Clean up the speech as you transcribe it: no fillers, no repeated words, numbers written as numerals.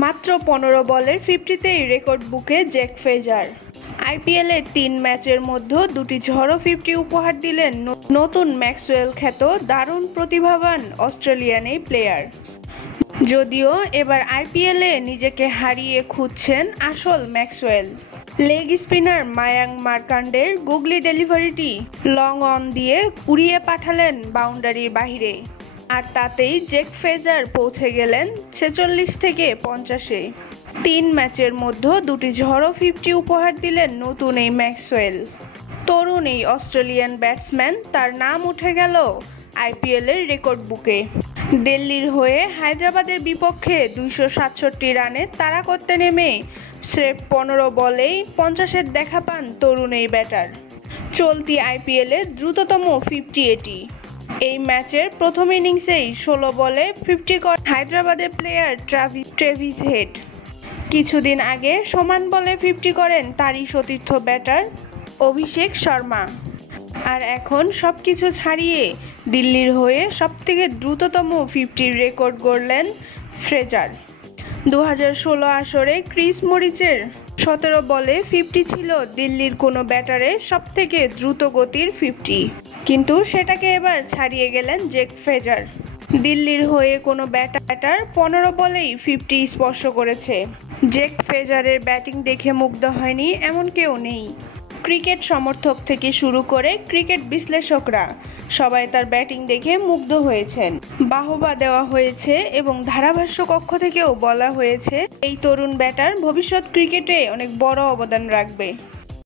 মাত্র ১৫ বলের 50তেই রেকর্ড বুকে জ্যাক ফ্রেজার। আইপিএলের ৩ ম্যাচের মধ্যে ২টি ঝড়ো 50 উপহার দিলেন নতুন ম্যাক্সওয়েল খ্যাত দারুণ প্রতিভাবান অস্ট্রেলিয়ান এই প্লেয়ার। যদিও এবার আইপিএলে নিজেকে হারিয়ে খুঁজছেন আসল ম্যাক্সওয়েল। লেগ স্পিনার মায়াঙ্ক মার্কান্ডের গুগলি ডেলিভারিটি লং অন দিয়ে উড়িয়ে পাঠালেন বাউন্ডারির বাইরে, আর তাতেই জ্যাক ফ্রেজার পৌঁছে গেলেন ৪৬ থেকে ৫০-এ। ৩ ম্যাচের মধ্যে ২টি ঝড়ো 50 উপহার দিলেন নতুন এই ম্যাক্সওয়েল। তরুণ এই অস্ট্রেলিয়ান ব্যাটসম্যান, তার নাম উঠে গেল আইপিএলের রেকর্ড বুকে। দিল্লির হয়ে হায়দ্রাবাদের বিপক্ষে ২৬৭ রানে তাড়া করতে নেমে স্রেফ ১৫ বলেই ৫০-এর দেখা পান তরুণ এই ব্যাটার। চলতি আইপিএলের দ্রুততম 50 এটি। এই ম্যাচের প্রথম ইনিংসেই ১৬ বলে 50 করেন হায়দ্রাবাদের প্লেয়ার ট্রেভিস হেড। কিছুদিন আগে সমান বলে 50 করেন তারই সতীর্থ ব্যাটার অভিষেক শর্মা। আর এখন সবকিছু ছাড়িয়ে দিল্লির হয়ে সবথেকে দ্রুততম 50 রেকর্ড গড়লেন ফ্রেজার। ২০১৬ আসরে ক্রিস মরিচের ১৭ বলে 50 ছিল দিল্লির কোনো ব্যাটারের সবথেকে দ্রুত গতির 50, কিন্তু সেটাকে এবার ছাড়িয়ে গেলেন জ্যাক ফ্রেজার। দিল্লির হয়ে কোনো ব্যাটার ১৫ বলেই 50 স্পর্শ করেছে। জ্যাক ফ্রেজারের ব্যাটিং দেখে মুগ্ধ হয়নি এমন কেউ নেই। ক্রিকেট সমর্থক থেকে শুরু করে ক্রিকেট বিশ্লেষকরা সবাই তার ব্যাটিং দেখে মুগ্ধ হয়েছেন। বাহবা দেওয়া হয়েছে এবং ধারাভাষ্য কক্ষ থেকেও বলা হয়েছে এই তরুণ ব্যাটার ভবিষ্যৎ ক্রিকেটে অনেক বড় অবদান রাখবে।